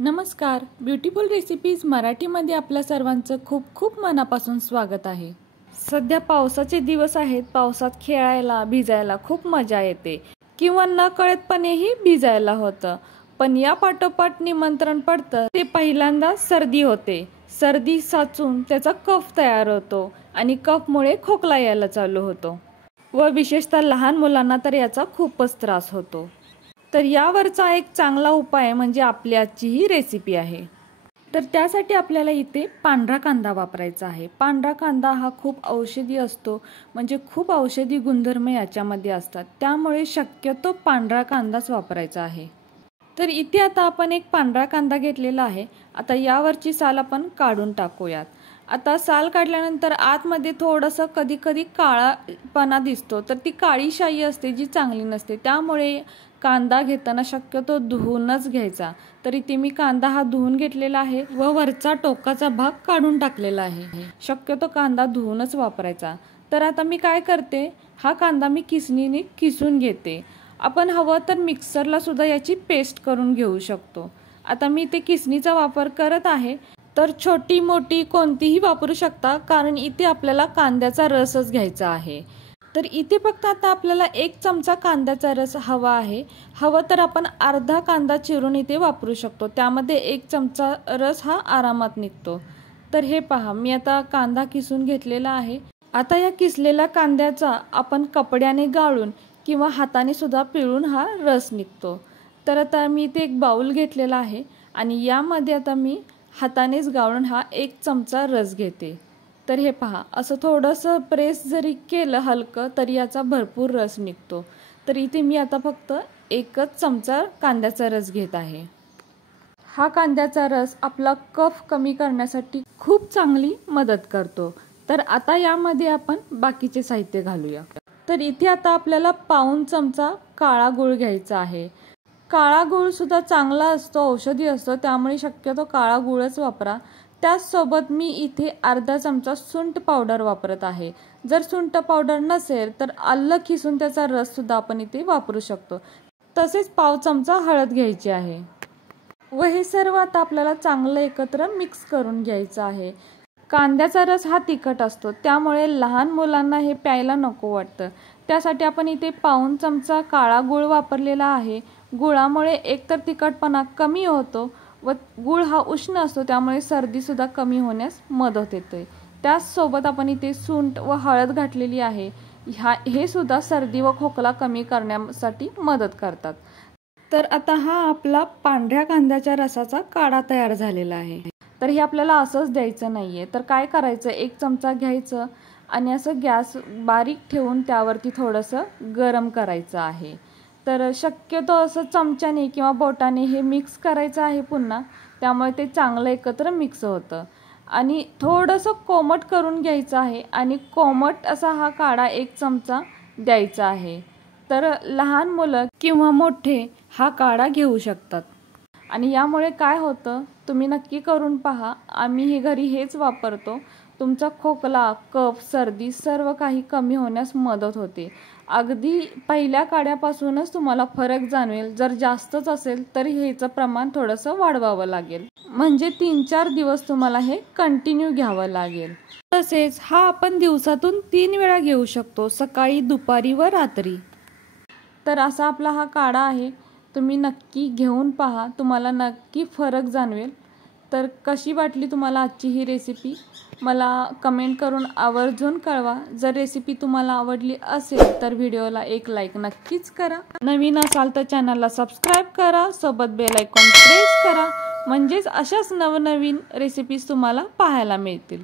नमस्कार, beautiful recipes मराठीमध्ये आपल्या सर्वांचं खूप खूप मनापासून स्वागत आहे। सध्या पावसाचे दिवस आहेत। पावसात खेळायला भिजायला खूप मजा येते किंवा नकळतपणेही भिजायला होतं। पण या पाठोपाठ निमंत्रण पडतं ते पहिल्यांदा सर्दी होते। सर्दी साचून त्याचा कफ तयार होतो आणि कफमुळे खोकला यायला चालू होतो व विशेषतः लहान मुलांना तर याचा खूपच त्रास होतो। तर यावरचा एक चांगला उपाय म्हणजे आपली आजची ही रेसिपी आहे। तर त्यासाठी आपल्याला इथे पांढरा कांदा वापरायचा आहे। पांढरा कांदा हा खूप औषधी असतो, म्हणजे खूप औषधी गुणधर्म याच्यामध्ये असतात, त्यामुळे शक्यतो पांढरा कांदाच वापरायचा आहे। तर इथे आता आपण एक पांढरा कांदा घेतलेला आहे। आता यावरची साल आपण काढून टाकूयात। आता साल काढल्यानंतर आतमध्ये थोडंसं कधी कधी काळापणा दिसतो, तर ती काळी शाई असते जी चांगली नसते, त्यामुळे कांदा घेताना शक्यतो धुवूनच घ्यायचा। तर इथे मी कांदा हा धुवून घेतलेला आहे व वरचा टोकाचा भाग काढून टाकलेला आहे। शक्यतो कांदा धुवूनच वापरायचा। तर आता मी काय करते, हा कांदा मी किसणीने किसून घेते। आपण हवं तर मिक्सरला सुद्धा याची पेस्ट करून घेऊ शकतो। आता मी इथे किसणीचा वापर करत आहे, तर छोटी मोठी कोणतीही वापरू शकता, कारण इथे आपल्याला कांद्याचा रसच घ्यायचा आहे। तर इथे फक्त आता आपल्याला 1 चमचा कांद्याचा रस हवा आहे। हवं तर आपण अर्धा कांदा चिरून इथे वापरू शकतो, त्यामध्ये 1 चमचा रस हा आरामात निघतो। तर हे पहा, मी आता कांदा किसून घेतलेला आहे। आता या किसलेल्या कांद्याचा आपण कपड्याने गाळून किंवा हाताने सुद्धा पिळून हा रस निघतो। तर आता मी इथे एक बाउल घेतलेला आहे आणि यामध्ये आता मी हातानेच गाळून हा 1 चमचा रस घेते। तर हे पहा, असं थोडंसं प्रेस जरी केलं हलकं तरी याचा भरपूर रस निघतो। तर इथे मी आता फक्त 1च चमचा कांद्याचा रस घेत आहे। हा कांद्याचा रस आपला कफ कमी करण्यासाठी खूप चांगली मदत करतो। तर आता यामध्ये आपण बाकीचे साहित्य घालूया। तर इथे आता आपल्याला पाऊण चमचा काळा गूळ घ्यायचा आहे। काळा गूळ सुद्धा चांगला असतो, औषधी असतो, त्यामुळे शक्यतो काळा गूळच वापरा। त्याचसोबत मी इथे अर्धा चमचा सुंठ पावडर वापरत आहे। जर सुंठ पावडर नसेल तर आलं खिसून त्याचा रस सुद्धा आपण इथे वापरू शकतो। तसेच पाव चमचा हळद घ्यायची आहे व हे सर्व आता आपल्याला चांगलं एकत्र मिक्स करून घ्यायचं आहे। कांद्याचा रस हा तिखट असतो, त्यामुळे लहान मुलांना हे प्यायला नको वाटतं, त्यासाठी आपण इथे पाऊण चमचा काळा गूळ वापरलेला आहे। गुळामुळे एकतर तिखटपणा कमी होतो व गूळ हा उष्ण असतो, त्यामुळे सर्दी सुद्धा कमी होण्यास मदत होते। त्याचसोबत आपण इथे सुंठ व हळद घातलेली आहे। हे सुद्धा सर्दी व खोकला कमी करण्यासाठी मदत करतात। तर आता हा आपला पांढऱ्या कांद्याच्या रसाचा काढा तयार झालेला आहे। तर हे आपल्याला असंच द्यायचं नाहीये, तर काय करायचं, 1 चमचा घ्यायचं आणि असं गॅस बारीक ठेवून त्यावरती थोडंसं गरम करायचं आहे। तर शक्यतो असं चमच्याने किंवा बोटाने हे मिक्स करायचं आहे पुन्हा, त्यामुळे ते चांगलं एकत्र मिक्स होतं आणि थोडंसं कोमट करून घ्यायचं आहे आणि कोमट असा हा काढा 1 चमचा द्यायचा आहे। तर लहान मुलं किंवा मोठे हा काढा घेऊ शकतात आणि यामुळे काय होतं तुम्ही नक्की करून पहा। आम्ही हे घरी हेच वापरतो। तुमचा खोकला, कफ, सर्दी सर्व काही कमी होण्यास मदत होते। अगदी पहिल्या काढ्यापासूनच तुम्हाला फरक जाणवेल। जर जास्तच असेल तर ह्याचं प्रमाण थोडंसं वाढवावं लागेल, म्हणजे 3-4 दिवस तुम्हाला हे कंटिन्यू घ्यावं लागेल। तसेच हा आपण दिवसातून 3 वेळा घेऊ शकतो, सकाळी, दुपारी व रात्री। तर असा आपला हा काढा आहे, तुम्ही नक्की घेऊन पहा, तुम्हाला नक्की फरक जाणवेल। तर कशी वाटली तुम्हाला आजची ही रेसिपी मला कमेंट करून आवर्जून कळवा। जर रेसिपी तुम्हाला आवडली असेल तर व्हिडिओला एक लाईक नक्कीच करा। नवीन असाल तर चॅनलला सबस्क्राईब करा, सोबत बेल आयकॉन प्रेस करा, म्हणजेच अशाच नवनवीन रेसिपीज तुम्हाला पाहायला मिळतील।